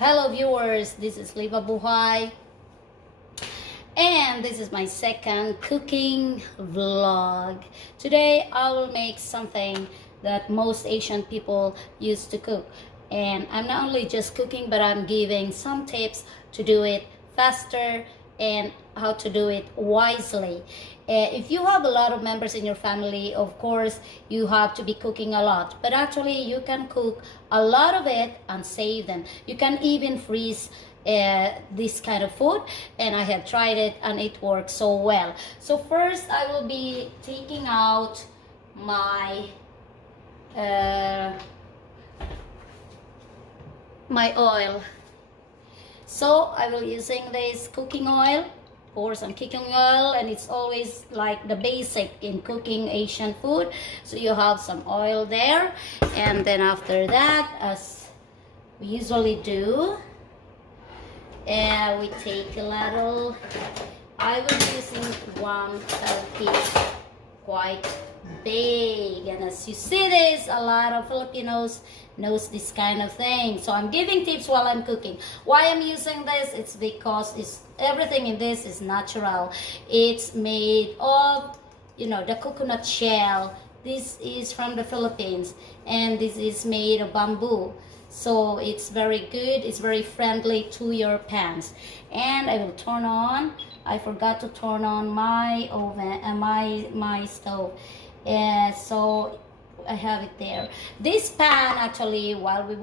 Hello viewers, this is Liba Buhay and this is my second cooking vlog. Today I will make something that most Asian people used to cook, and I'm not only just cooking but I'm giving some tips to do it faster and how to do it wisely. If you have a lot of members in your family, of course you have to be cooking a lot, but actually you can cook a lot of it and save them. You can even freeze this kind of food, and I have tried it and it works so well. So first I will be taking out my my oil. So I will using this cooking oil, pour some cooking oil, and it's always like the basic in cooking Asian food. So you have some oil there, and then after that, as we usually do, we take a little. I was using one piece quite big, and as you see this, a lot of Filipinos knows this kind of thing. So I'm giving tips while I'm cooking. Why I'm using this? It's because everything in this is natural. It's made of, the coconut shell. This is from the Philippines, and this is made of bamboo. So it's very good. It's very friendly to your pans. And I will turn on. I forgot to turn on my oven and my stove. So I have it there. This pan, actually, while we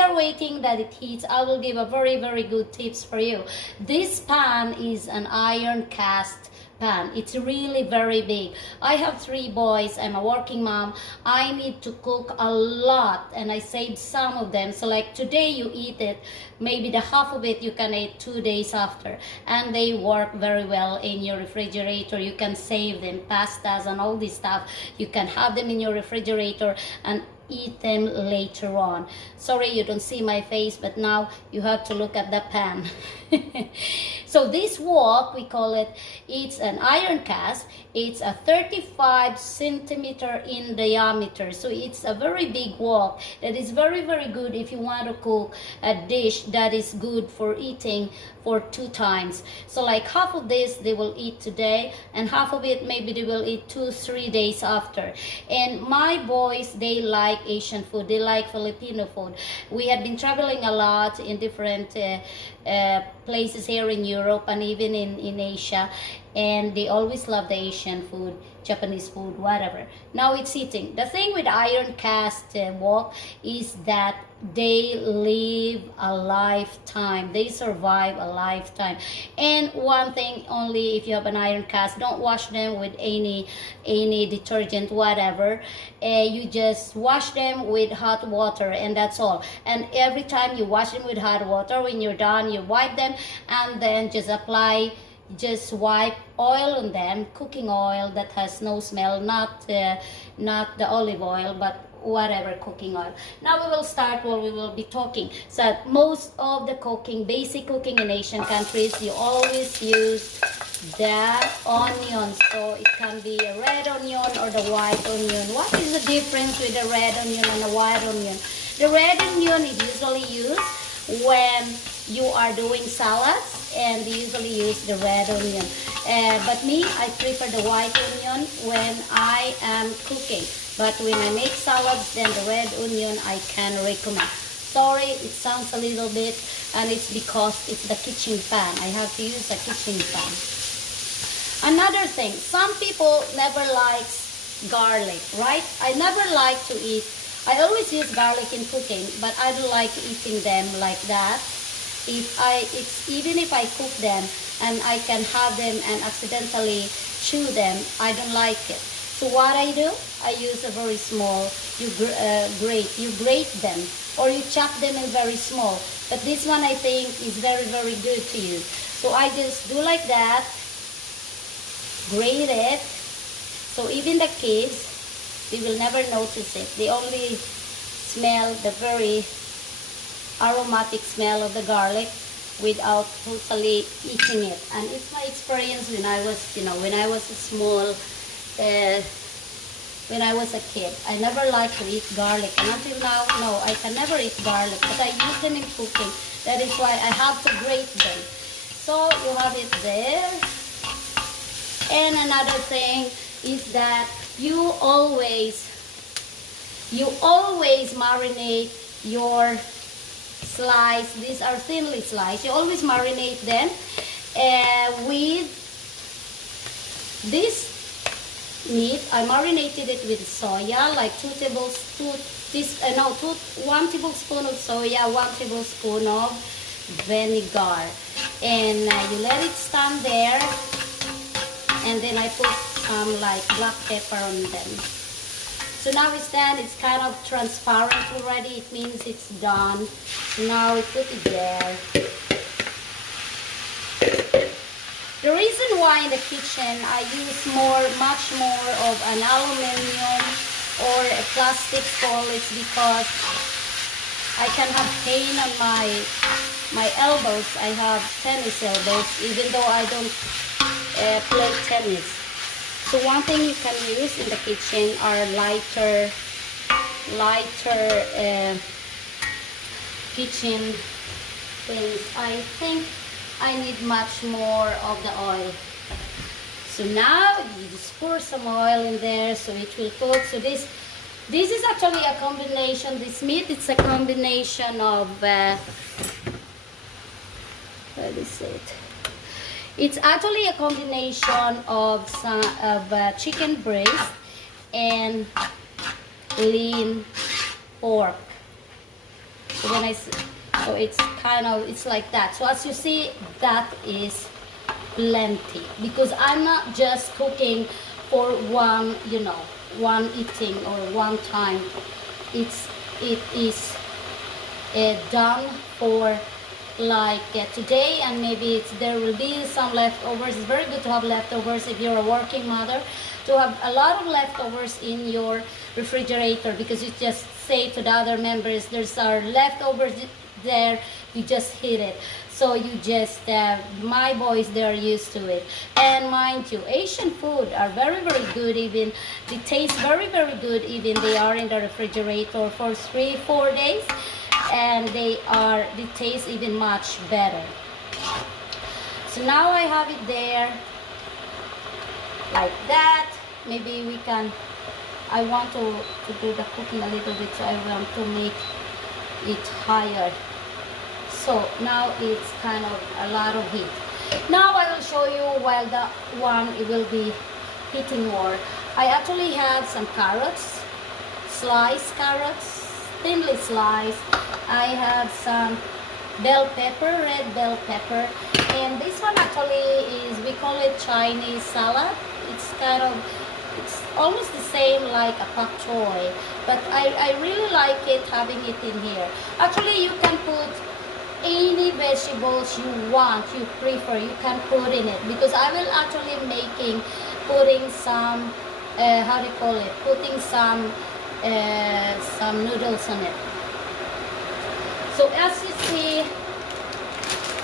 are waiting that it heats, I will give a very good tips for you. This pan is an iron cast pan. It's really very big. I have 3 boys. I'm a working mom. I need to cook a lot, and I saved some of them. So like today you eat it, maybe the half of it you can eat 2 days after, and they work very well in your refrigerator. You can save them, pastas and all this stuff. You can have them in your refrigerator and eat them later on. Sorry you don't see my face, but now you have to look at the pan. So this wok, we call it, it's an iron cast. It's a 35 centimeter in diameter, so it's a very big wok that is very good if you want to cook a dish that is good for eating for 2 times. So like half of this they will eat today, and half of it maybe they will eat 2-3 days after. And my boys, they like Asian food, they like Filipino food. We have been traveling a lot in different places here in Europe and even in Asia, and they always love the Asian food, Japanese food, whatever. Now it's eating. The thing with iron cast wok is that they live a lifetime. They survive a lifetime. And one thing only, if you have an iron cast, don't wash them with any detergent, whatever. You just wash them with hot water, and that's all. And every time you wash them with hot water, when you're done, you wipe them, and then just wipe oil on them, cooking oil that has no smell, not the olive oil, but whatever cooking oil. Now we will start what we will be talking. So most of the cooking, basic cooking in Asian countries, you always use the onions. So it can be a red onion or the white onion. What is the difference with the red onion and the white onion? The red onion is usually used when you are doing salads, and they usually use the red onion. But me, I prefer the white onion when I am cooking. But when I make salads, then the red onion I can recommend. Sorry, it sounds a little bit, and it's because it's the kitchen pan. I have to use a kitchen pan. Another thing, some people never likes garlic, right? I never like to eat. I always use garlic in cooking, but I don't like eating them like that. Even if I cook them and I can have them and accidentally chew them, I don't like it. So what I do, I use a very small, you grate them, or you chop them in very small. But this one I think is very good to use. So I just do like that, grate it. So even the kids, they will never notice it. They only smell the very aromatic smell of the garlic without totally eating it. And it's my experience when I was, a small when I was a kid. I never liked to eat garlic, and until now, no, I can never eat garlic, but I use them in cooking. That is why I have to grate them. So you have it there. And another thing is that you always marinate your slice. These are thinly sliced. You always marinate them with this meat. I marinated it with soya, like 1 tablespoon of soya, 1 tablespoon of vinegar, and you let it stand there, and then I put some like black pepper on them. So now it's done. It's kind of transparent already. It means it's done. So now we put it there. The reason why in the kitchen I use much more of an aluminum or a plastic bowl is because I can have pain on my elbows. I have tennis elbows, even though I don't play tennis. So one thing you can use in the kitchen are lighter kitchen things. I think I need much more of the oil. So now you just pour some oil in there so it will cook. So this is actually a combination. This meat, it's a combination of what is it? It's actually a combination of chicken breast and lean pork. So it's like that. So as you see, that is plenty, because I'm not just cooking for one eating or one time. It is done for like today, and maybe there will be some leftovers. It's very good to have leftovers if you're a working mother, to have a lot of leftovers in your refrigerator, because you just say to the other members, there's our leftovers there, you just heat it. So you just my boys, they're used to it. And mind you, Asian food are very, very good. Even they taste very, very good, even they are in the refrigerator for 3-4 days, and they taste even much better. So now I have it there like that. Maybe I want to do the cooking a little bit, so I want to make it higher. So now it's kind of a lot of heat. Now I will show you while the one it will be heating more. I actually have some carrots, sliced carrots, thinly sliced. I have some bell pepper, red bell pepper, and this one actually is, we call it Chinese salad. It's almost the same like a pak choy, but I really like it, having it in here. Actually, you can put any vegetables you want, you prefer, you can put in it, because I will actually putting some putting some noodles on it. So as you see,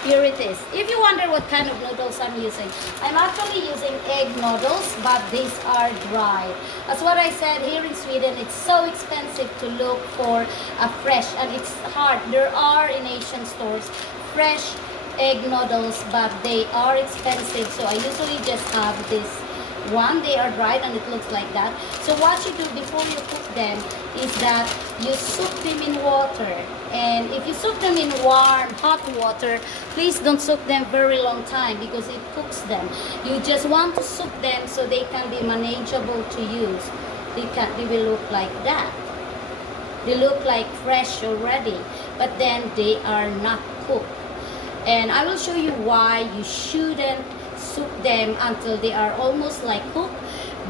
here it is. If you wonder what kind of noodles I'm using, I'm actually using egg noodles, but these are dry. That's what I said. Here in Sweden, it's so expensive to look for a fresh, and it's hard. There are in Asian stores fresh egg noodles, but they are expensive. So I usually just have this one. They are dried and it looks like that. So what you do before you cook them is that you soak them in water. And if you soak them in warm, hot water, please don't soak them very long time, because it cooks them. You just want to soak them so they can be manageable to use. They will look like that. They look like fresh already, but then they are not cooked. And I will show you why you shouldn't soak them until they are almost like cooked,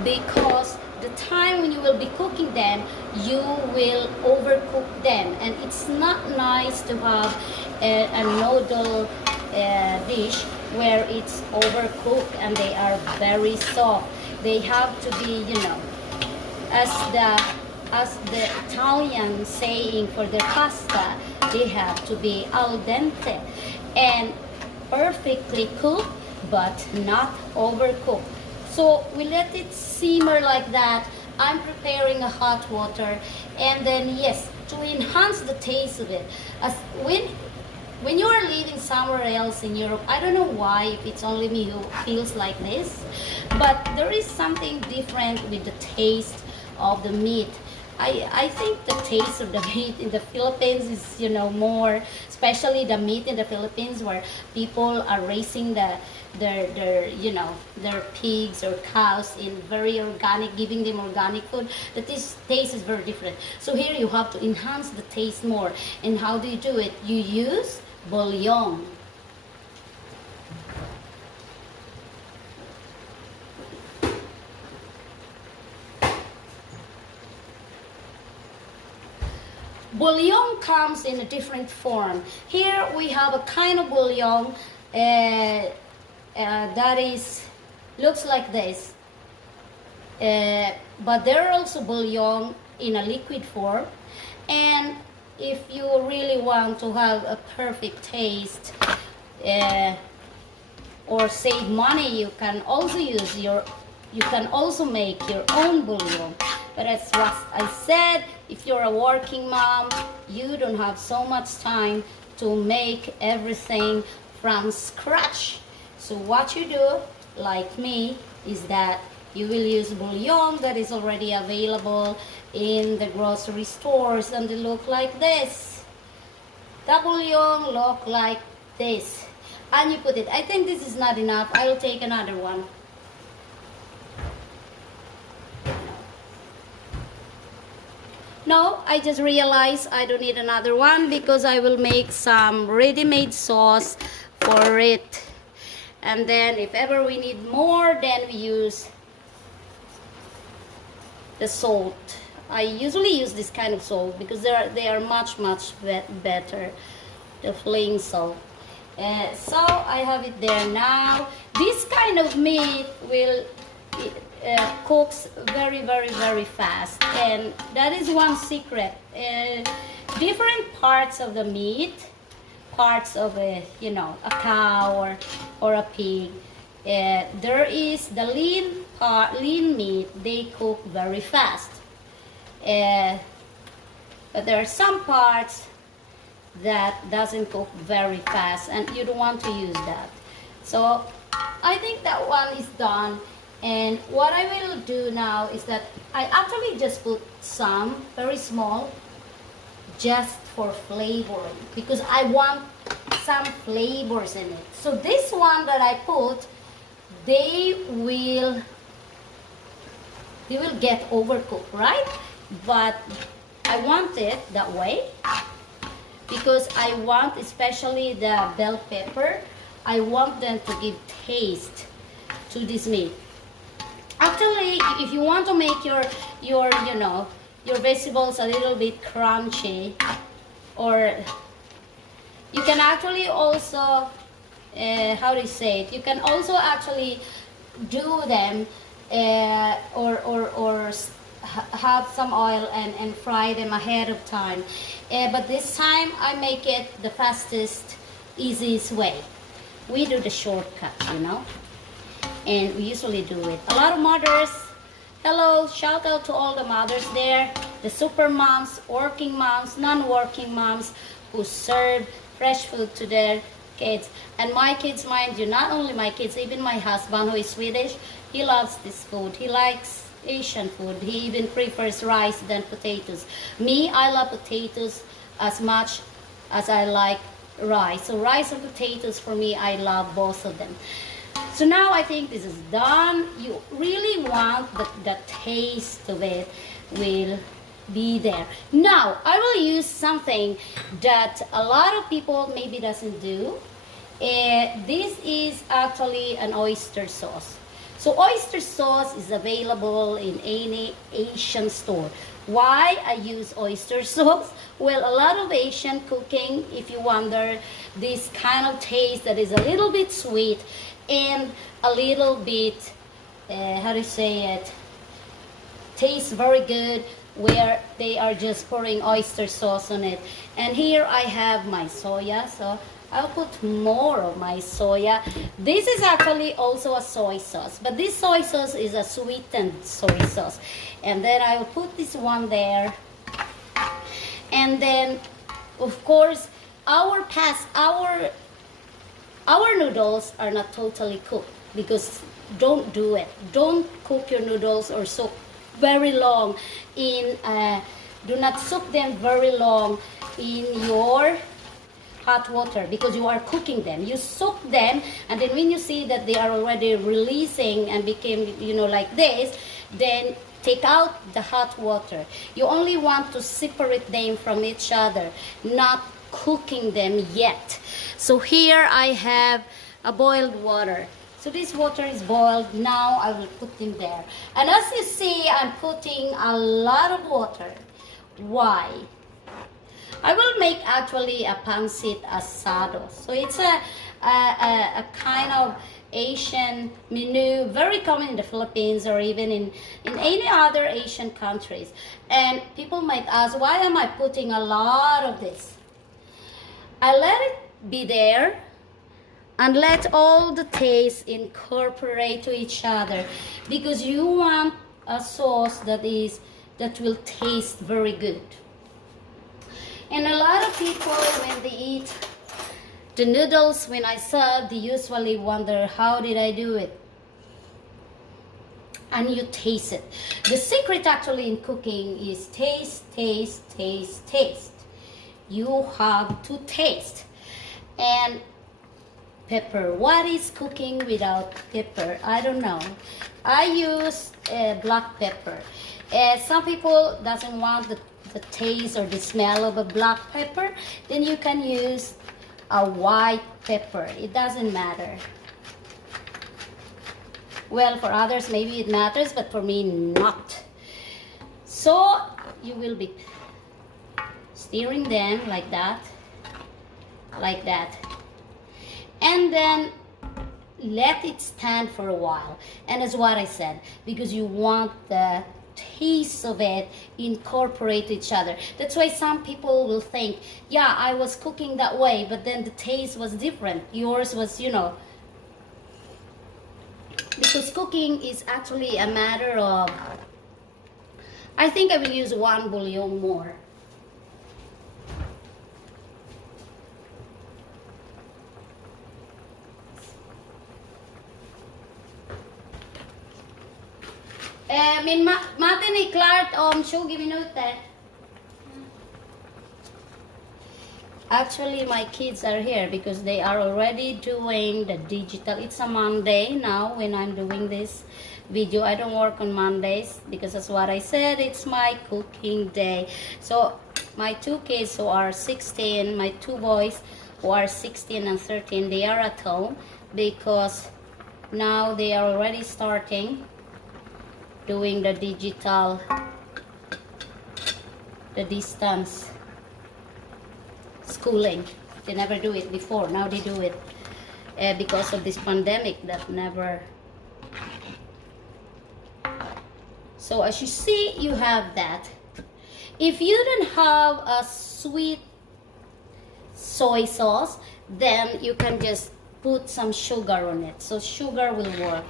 because the time when you will be cooking them, you will overcook them, and it's not nice to have a noodle dish where it's overcooked and they are very soft. They have to be, as the Italian saying for their pasta, they have to be al dente and perfectly cooked, but not overcooked. So we let it simmer like that I'm preparing a hot water, and then yes, to enhance the taste of it. As when you are living somewhere else in Europe, I don't know why, if it's only me who feels like this, but there is something different with the taste of the meat. I think the taste of the meat in the Philippines is, you know, more, especially the meat in the Philippines where people are raising their you know, their pigs or cows in very organic, giving them organic food. The taste is very different. So here you have to enhance the taste more. And how do you do it? You use bouillon. Bouillon comes in a different form. Here we have a kind of bouillon that is looks like this. But there are also bouillon in a liquid form. And if you really want to have a perfect taste or save money, you can also make your own bouillon. But as I said, if you're a working mom, you don't have so much time to make everything from scratch. So what you do, like me, is that you will use bouillon that is already available in the grocery stores, and they look like this. The bouillon look like this. And you put it, I think this is not enough, I'll take another one. No, I just realized I don't need another one because I will make some ready-made sauce for it. And then if ever we need more, then we use the salt. I usually use this kind of salt because they are much better, the plain salt. So I have it there now. This kind of meat will cooks very fast, and that is one secret. Different parts of the meat, parts of a, you know, a cow or a pig, there is the lean meat, they cook very fast, but there are some parts that doesn't cook very fast, and you don't want to use that. So I think that one is done. And what I will do now is that I actually just put some very small just for flavoring, because I want some flavors in it. So this one that I put, they will get overcooked, right? But I want it that way because I want, especially the bell pepper, I want them to give taste to this meat. Actually, if you want to make your you know, your vegetables a little bit crunchy, or you can actually also how do you say it? You can also actually do them or have some oil and fry them ahead of time. But this time I make it the fastest, easiest way. We do the shortcut, you know. And we usually do it. A lot of mothers, hello, shout out to all the mothers there, the super moms, working moms, non-working moms who serve fresh food to their kids. And my kids, mind you, not only my kids, even my husband who is Swedish, he loves this food. He likes Asian food. He even prefers rice than potatoes. Me, I love potatoes as much as I like rice. So rice and potatoes, for me, I love both of them. So now I think this is done. You really want the taste of it will be there. Now I will use something that a lot of people maybe doesn't do. This is actually an oyster sauce. So oyster sauce is available in any Asian store. Why I use oyster sauce? Well, a lot of Asian cooking, if you wonder, this kind of taste that is a little bit sweet and a little bit, how do you say it, tastes very good where they are just pouring oyster sauce on it. And here I have my soya, so I'll put more of my soya. This is actually also a soy sauce, but this soy sauce is a sweetened soy sauce. And then I'll put this one there. And then, of course, our noodles are not totally cooked, because don't do it. Don't cook your noodles or soak very long in, do not soak them very long in your hot water, because you are cooking them. You soak them, and then when you see that they are already releasing and became, you know, like this, then take out the hot water. You only want to separate them from each other, not cooking them yet. So here I have a boiled water. So this water is boiled. Now I will put them there. And as you see, I'm putting a lot of water. Why? I will make actually a pancit asado. So it's a kind of Asian menu, very common in the Philippines or even in any other Asian countries. And people might ask, why am I putting a lot of this? I let it be there and let all the taste incorporate to each other, because you want a sauce that will taste very good. And a lot of people, when they eat the noodles, when I serve, they usually wonder, how did I do it? And you taste it. The secret actually in cooking is taste, taste, taste, taste. You have to taste. And pepper. What is cooking without pepper? I don't know. I use black pepper. Some people doesn't want the taste or the smell of a black pepper. Then you can use a white pepper. It doesn't matter. Well, for others maybe it matters, but for me not. So you will be stirring them like that, like that, and then let it stand for a while. And that's what I said, because you want the taste of it incorporate each other. That's why some people will think, yeah, I was cooking that way, but then the taste was different. Yours was, you know, because cooking is actually a matter of, I think I will use one bouillon more. Min maten är klart om 20 minuter. Actually, my kids are here because they are already doing the digital. It's a Monday now when I'm doing this video. I don't work on Mondays because that's what I said. It's my cooking day. So my two kids who are 16, my two boys who are 16 and 13, they are at home because now they are already starting doing the digital, the distance schooling. They never do it before. Now they do it because of this pandemic that never. So as you see, you have that. If you don't have a sweet soy sauce, then you can just put some sugar on it. So sugar will work.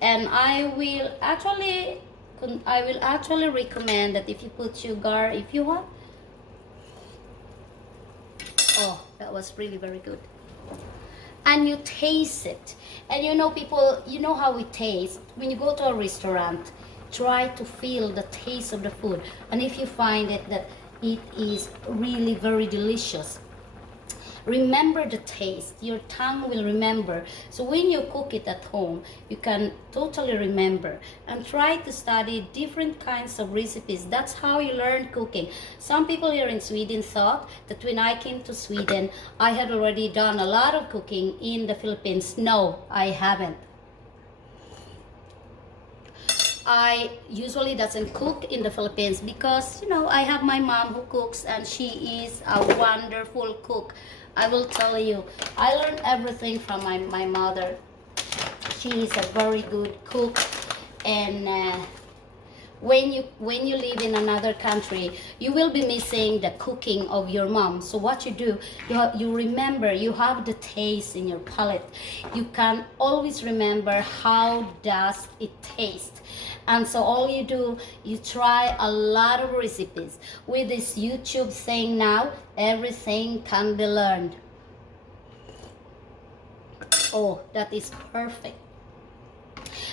And I will actually recommend that if you put sugar, if you have, oh, that was really very good. And you taste it. And you know, people, you know how it tastes. When you go to a restaurant, try to feel the taste of the food. And if you find it that it is really very delicious, remember the taste. Your tongue will remember. So when you cook it at home, you can totally remember. And try to study different kinds of recipes. That's how you learn cooking. Some people here in Sweden thought that when I came to Sweden, I had already done a lot of cooking in the Philippines. No, I haven't. I usually doesn't cook in the Philippines because, you know, I have my mom who cooks and she is a wonderful cook. I will tell you, I learned everything from my mother. She is a very good cook. And when you live in another country, you will be missing the cooking of your mom. So what you do, you remember, you have the taste in your palate. You can always remember how does it taste. And so all you do, you try a lot of recipes. With this YouTube thing now, everything can be learned. Oh, that is perfect.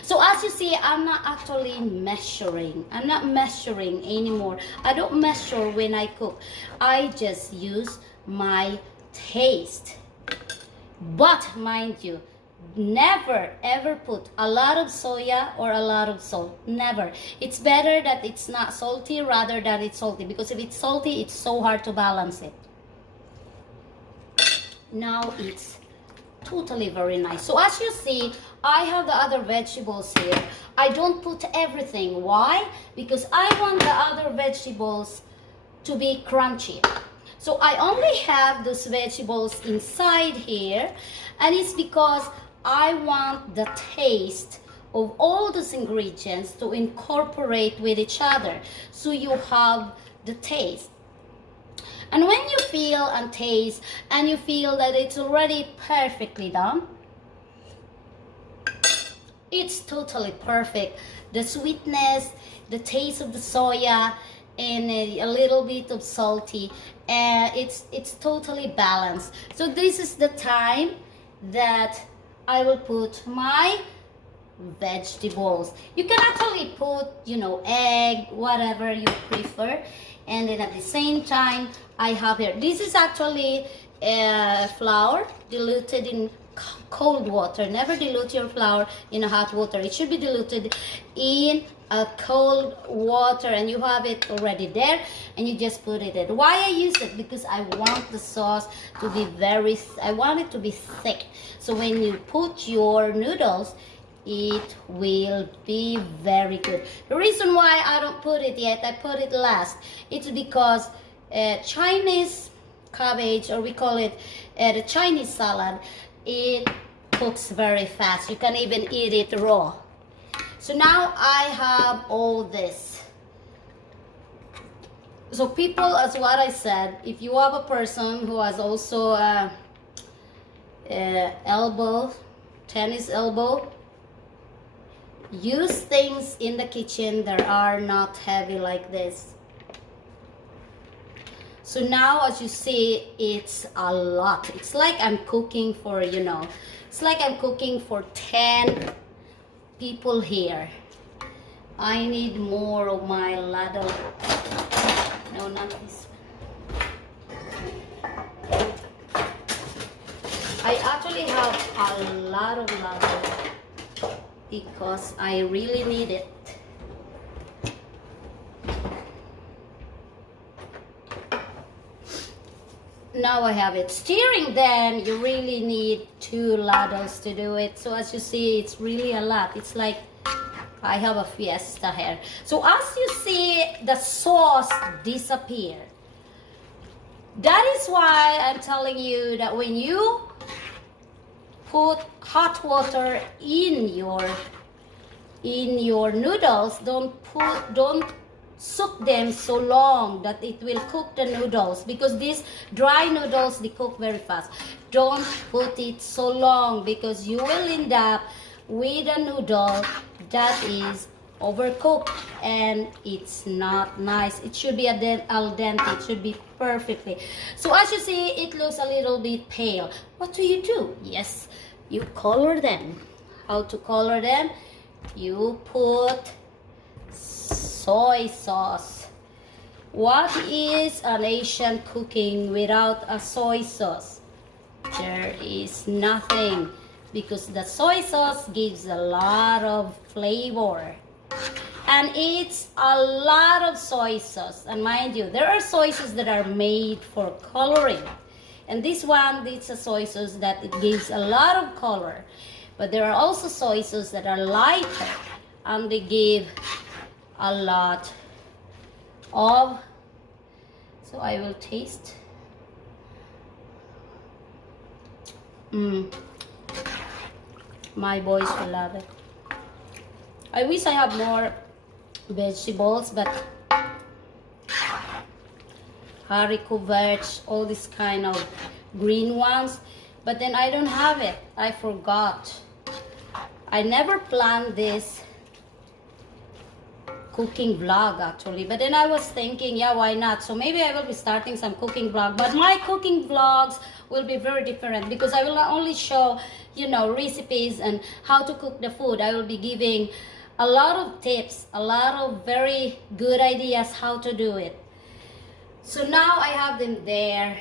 So as you see, I'm not actually measuring. I'm not measuring anymore. I don't measure when I cook. I just use my taste. But mind you, never ever put a lot of soya or a lot of salt. Never. It's better that it's not salty rather than it's salty, because if it's salty, it's so hard to balance it. Now it's totally very nice. So as you see, I have the other vegetables here. I don't put everything. Why? Because I want the other vegetables to be crunchy. So I only have those vegetables inside here, and it's because I want the taste of all those ingredients to incorporate with each other, so you have the taste. And when you feel and taste and you feel that it's already perfectly done, it's totally perfect. The sweetness, the taste of the soya, and a little bit of salty, it's totally balanced. So this is the time that I will put my vegetables. You can actually put, egg, whatever you prefer. And then at the same time, I have here, this is actually flour diluted in cold water. Never dilute your flour in a hot water. It should be diluted in a cold water, and you have it already there, and you just put it in. Why I use it? Because I want the sauce to be I want it to be thick. So when you put your noodles, it will be very good. The reason why I don't put it yet, I put it last, it's because Chinese cabbage, or we call it the Chinese salad, it cooks very fast. You can even eat it raw. So now I have all this. So people, as what I said, if you have a person who has also tennis elbow, use things in the kitchen that are not heavy like this. So now, as you see, it's a lot. It's like I'm cooking for, it's like I'm cooking for 10 people here. I need more of my ladle. No, not this one. I actually have a lot of ladle because I really need it. Now I have it. Stirring them, you really need 2 ladles to do it. So as you see, it's really a lot. It's like I have a fiesta here. So as you see, the sauce disappear. That is why I'm telling you that when you put hot water in your noodles, don't soak them so long that it will cook the noodles, because these dry noodles, they cook very fast. Don't put it so long, because you will end up with a noodle that is overcooked and it's not nice. It should be al dente. It should be perfectly. So as you see, it looks a little bit pale. What do? Yes, you color them. How to color them? You put soy sauce. What is an Asian cooking without a soy sauce? There is nothing, because the soy sauce gives a lot of flavor, and it's a lot of soy sauce. And mind you, there are soy sauces that are made for coloring, and this one, it's a soy sauce that it gives a lot of color. But there are also soy sauces that are lighter, and they give a lot of. So I will taste. My boys will love it. I wish I have more vegetables, but haricot veg, all this kind of green ones. But then I don't have it. I forgot. I never planned this cooking vlog actually, but then I was thinking, yeah, why not? So maybe I will be starting some cooking vlog, but my cooking vlogs will be very different because I will not only show, you know, recipes and how to cook the food. I will be giving a lot of tips, a lot of very good ideas how to do it. So now I have them there.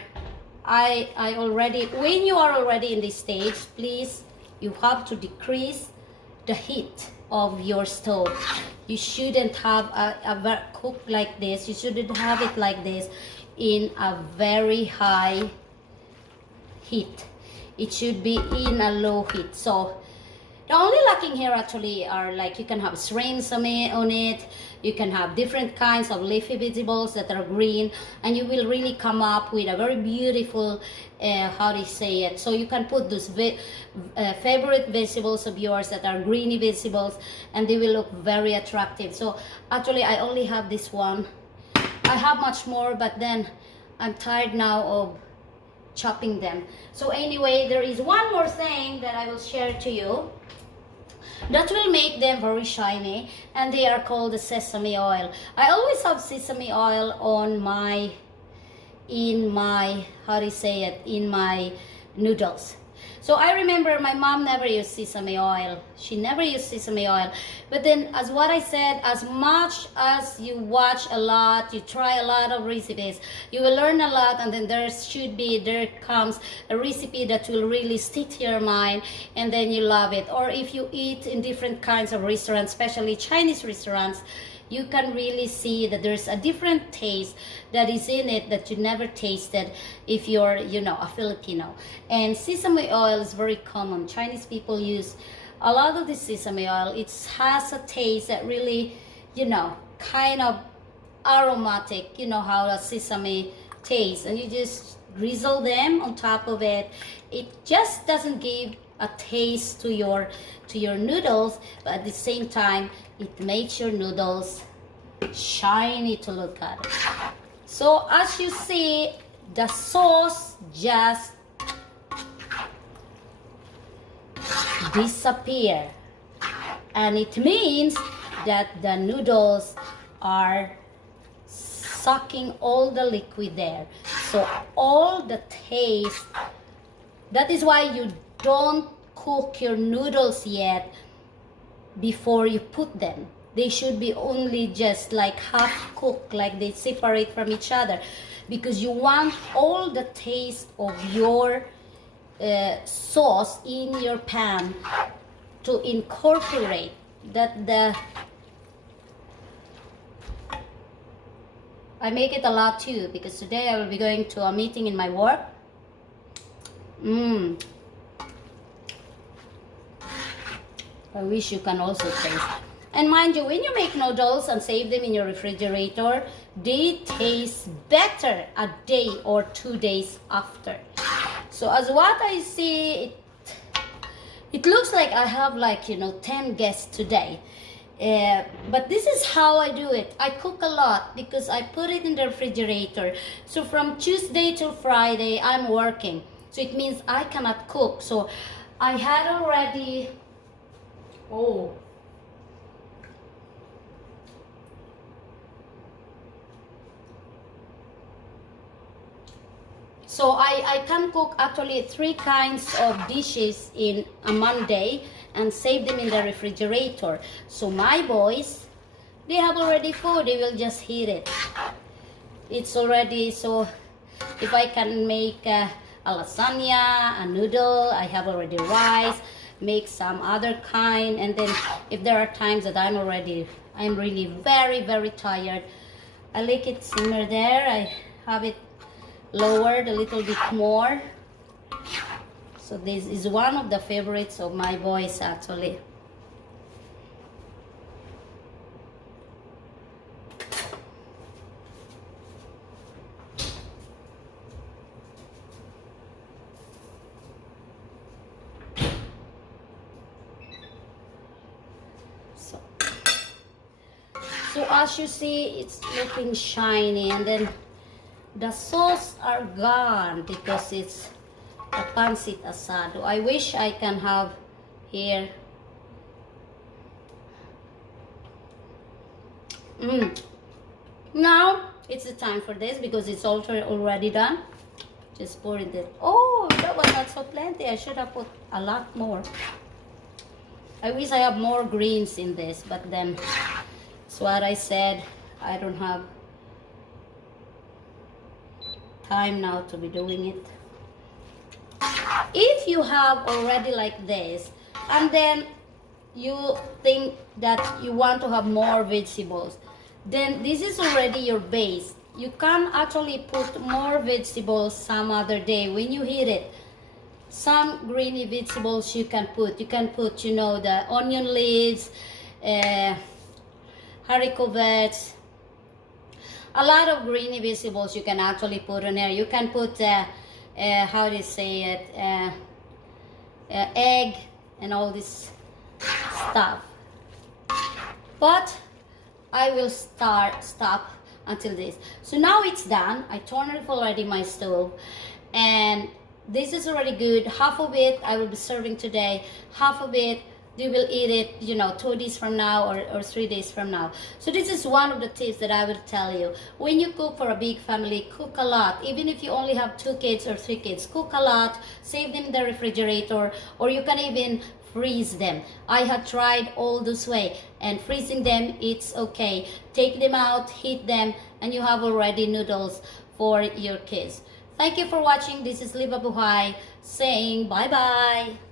I already, when you are already in this stage, please, you have to decrease the heat of your stove. You shouldn't have a cook like this. You shouldn't have it like this in a very high heat. It should be in a low heat. So the only lacking here actually are, like, you can have shrimps on it. You can have different kinds of leafy vegetables that are green, and you will really come up with a very beautiful, how do you say it? So you can put those favorite vegetables of yours that are greeny vegetables, and they will look very attractive. So actually I only have this one. I have much more, but then I'm tired now of chopping them. So anyway, there is one more thing that I will share to you that will make them very shiny, and they are called the sesame oil. I always have sesame oil on my, in my, how do you say it, in my noodles. So I remember my mom never used sesame oil. She never used sesame oil. But then, as what I said, as much as you watch a lot, you try a lot of recipes, you will learn a lot, and then there comes a recipe that will really stick to your mind, and then you love it. Or if you eat in different kinds of restaurants, especially Chinese restaurants, you can really see that there's a different taste that is in it that you never tasted if you're, you know, a Filipino. And sesame oil is very common. Chinese people use a lot of the sesame oil. It has a taste that really, you know, kind of aromatic, you know how a sesame tastes, and you just drizzle them on top of it. It just doesn't give a taste to your noodles, but at the same time it makes your noodles shiny to look at it. So as you see, the sauce just disappear, and it means that the noodles are sucking all the liquid there. So all the taste, that is why you don't cook your noodles yet before you put them. They should be only just like half cooked, like they separate from each other, because you want all the taste of your sauce in your pan to incorporate that. I make it a lot too, because today I will be going to a meeting in my work. I wish you can also taste. And mind you, when you make noodles and save them in your refrigerator, they taste better a day or 2 days after. So as what I see, it looks like I have, like, you know, 10 guests today. But this is how I do it. I cook a lot because I put it in the refrigerator. So from Tuesday till Friday, I'm working. So it means I cannot cook. So I had already, so I can cook actually 3 kinds of dishes in a Monday and save them in the refrigerator. So my boys, they have already food, they will just heat it. It's already, so if I can make a lasagna, a noodle, I have already rice, make some other kind, and then if there are times that I'm really very, very tired, I let it simmer there. I have it lowered a little bit more. So this is one of the favorites of my boys actually. So So as you see, it's looking shiny, and then the sauce are gone because it's a pancit asado. I wish I can have here. Now it's the time for this because it's already done. Just pour it in. Oh, that was not so plenty. I should have put a lot more. I wish I have more greens in this, but then it's what I said. I don't have time now to be doing it. If you have already like this, and then you think that you want to have more vegetables, then this is already your base. You can actually put more vegetables some other day when you heat it. Some greeny vegetables you can put. You can put, you know, the onion leaves, haricot veg. A lot of greeny vegetables you can actually put in there. You can put, how do you say it, egg and all this stuff. But I will stop until this. So now it's done. I turned it already my stove, and this is already good. Half of it I will be serving today. Half of it you will eat it, you know, 2 days from now or 3 days from now. So this is one of the tips that I will tell you. When you cook for a big family, cook a lot. Even if you only have 2 kids or 3 kids, cook a lot. Save them in the refrigerator, or you can even freeze them. I have tried all this way, and freezing them, it's okay. Take them out, heat them, and you have already noodles for your kids. Thank you for watching. This is Liva Buhay saying bye-bye.